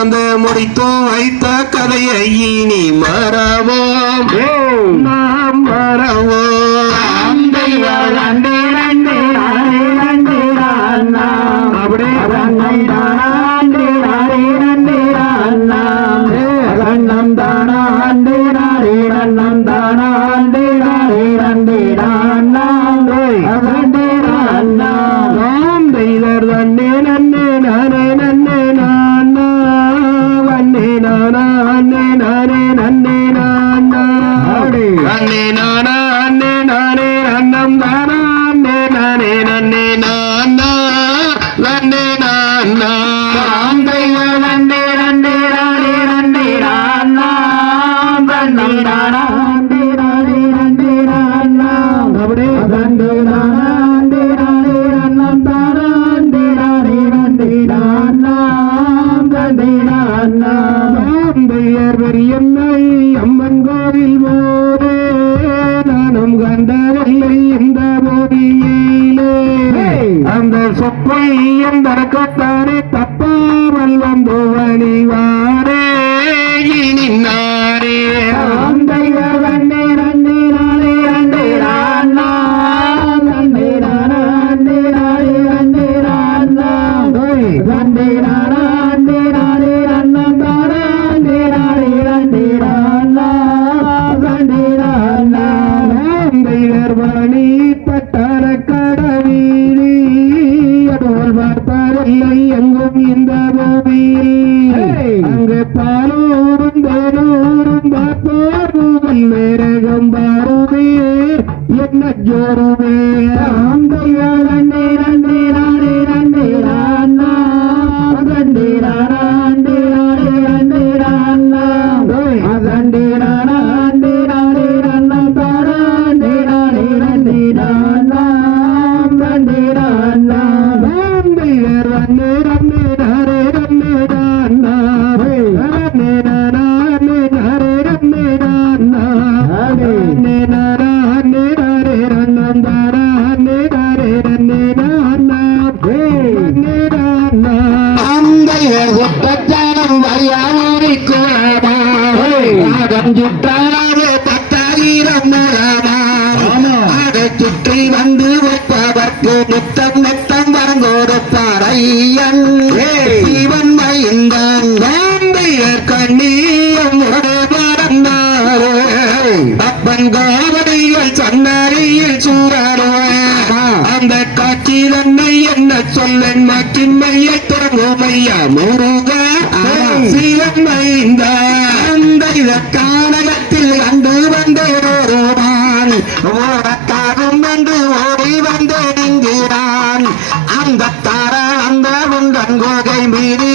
பிறந்து முடித்து வைத்த கதையை இனி மறவோம். நாம் மறவோம். அந்த நடக்கத்தான் பார்ப்பாரில்லை எங்கும் இந்த பூமியில். அங்கு பாலூரும் தேனூரும் பார்ப்போரும் மேரகம் பாருமே. என்ன ஜோருமே. சுற்றானது பத்தாயிரம் அதை சுற்றி வந்து வைப்பதற்கு முத்தம் மெத்தம் வரங்கோடுப்பார் ஐயன் சிவன் மைந்தன் மறந்தாரே அப்பன் காவடிகள் சன்னரியில் சூறாரோ அந்த காட்சி தன்னை என்ன சொல்லன்? மாற்றின்மையை தொடங்கும் ஐயா முருகா. சிவமைந்த அந்த கானகத்தில் கண்டு வந்தோருவான் ஓடக்காரும் என்று ஓடி வந்து நீங்கிறான் அந்த தார அந்த குண்டன் கோகை மீதினில்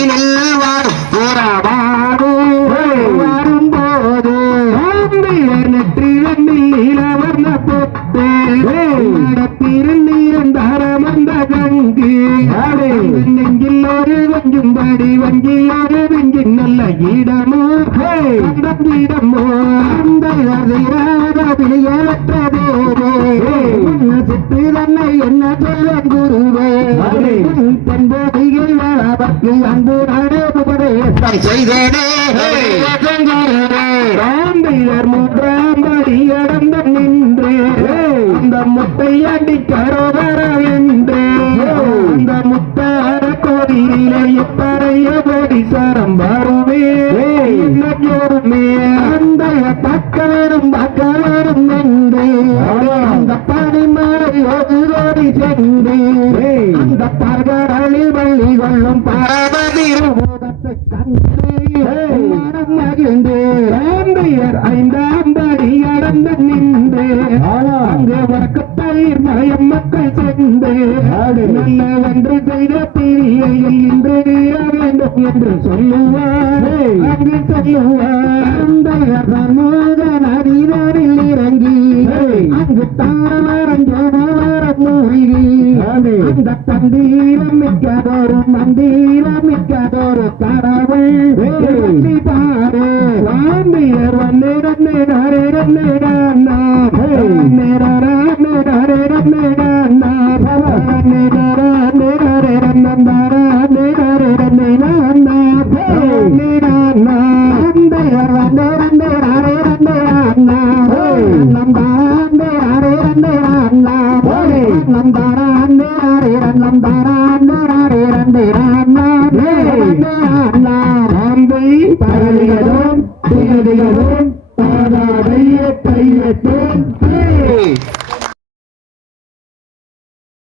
அந்த இடமோ அந்த சித்து தன்னை என்ன சொல்ல குருவே? அன்பு செய்தேனே. அடந்த நின்று. அந்த முட்டை அடி கரோவர என்று. அந்த முத்தார கோடியிலே இப்பறைய அந்த பக்கவரும் பக்கவரும் என்று. அந்த பனிமலை கோடி சென்று. அந்த பகரளில் வள்ளி கொள்ளும் பார்வதி ரூபத்தை கண்டு மனம் மகிழ்ந்து. ஐந்தாம் அடந்து நின்று. அங்கு வடக்கு பயிர் மயம் மக்கள் சென்று நல்லவென்று செய்த பிரியையில் இன்று வேண்டும் என்று சொல்லுவார். அங்கு சொல்லுவார். நதிதரில் இறங்கி. அங்கு தாரமரம் மூழ்கி. அந்த தந்தீரம் மிக்கதொரு மந்தீரம் மிக்கதொரு